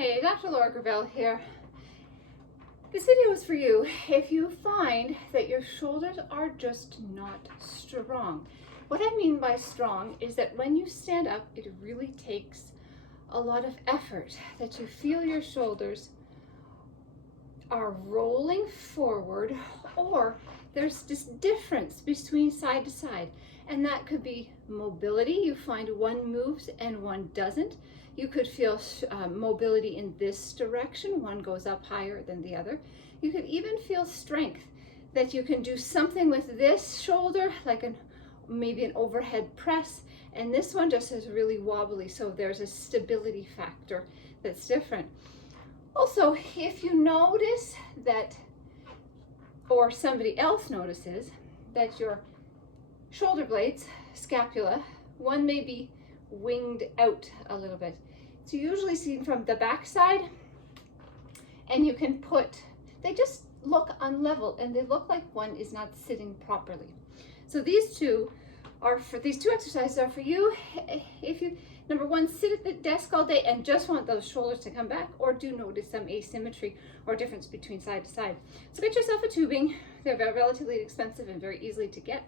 Hey, Dr. Laura Gravel here. This video is for you if you find that your shoulders are just not strong. What I mean by strong is that when you stand up, it really takes a lot of effort, that you feel your shoulders are rolling forward, or there's this difference between side to side. And that could be mobility. You find one moves and one doesn't. You could feel mobility in this direction. One goes up higher than the other. You could even feel strength, that you can do something with this shoulder, like maybe an overhead press, and this one just is really wobbly. So there's a stability factor that's different. Also, if you notice that, or somebody else notices, that your shoulder blades, scapula, one may be winged out a little bit. It's usually seen from the back side, and you can they just look unlevel and they look like one is not sitting properly. So these two exercises are for you if you, number one, sit at the desk all day and just want those shoulders to come back, or do notice some asymmetry or difference between side to side. So get yourself a tubing. They're relatively inexpensive and very easily to get.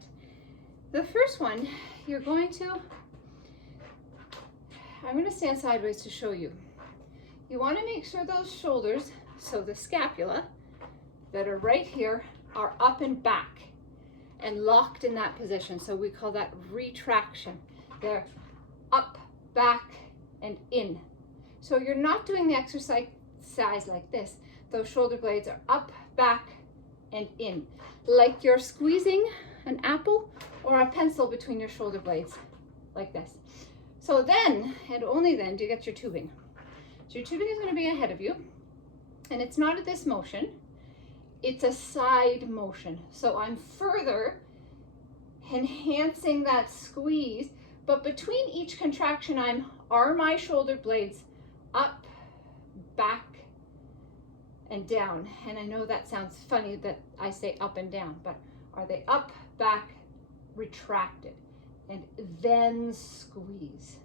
The first one, I'm going to stand sideways to show you. You want to make sure those shoulders, so the scapula that are right here, are up and back and locked in that position. So we call that retraction. They're up, back, and in. So you're not doing the exercise like this. Those shoulder blades are up, back, and in, like you're squeezing an apple or a pencil between your shoulder blades, like this. So then, and only then, do you get your tubing. So your tubing is going to be ahead of you, and it's not at this motion, it's a side motion. So I'm further enhancing that squeeze, but between each contraction, are my shoulder blades up, back, and down? And I know that sounds funny that I say up and down, but are they up, back, retracted, and then squeeze?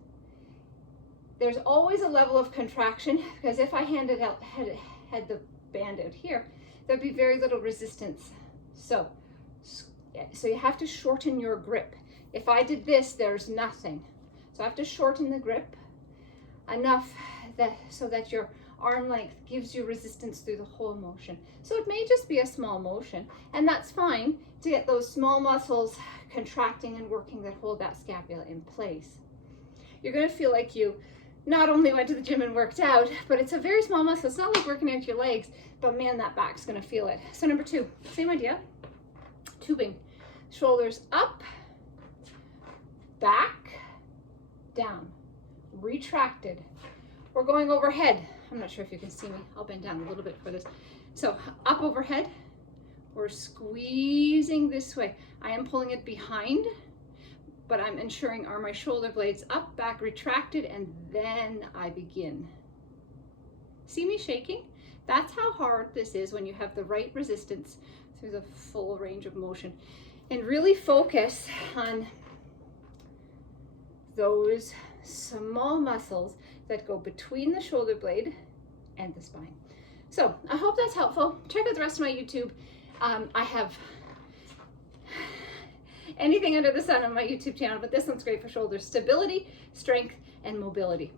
There's always a level of contraction, because if I had the band out here, there'd be very little resistance. So you have to shorten your grip. If I did this, there's nothing. So I have to shorten the grip enough so that your arm length gives you resistance through the whole motion. So it may just be a small motion, and that's fine to get those small muscles contracting and working that hold that scapula in place. You're going to feel like you not only went to the gym and worked out, but it's a very small muscle. It's not like working out your legs, but man, that back's going to feel it. So number two, same idea, tubing. Shoulders up, back, down, retracted. We're going overhead. I'm not sure if you can see me. I'll bend down a little bit for this. So up overhead, we're squeezing this way. I am pulling it behind, but I'm ensuring are my shoulder blades up, back, retracted, and then I begin. See me shaking? That's how hard this is when you have the right resistance through the full range of motion. And really focus on those small muscles that go between the shoulder blade and the spine. So I hope that's helpful. Check out the rest of my YouTube. I have anything under the sun on my YouTube channel, but this one's great for shoulder stability, strength, and mobility.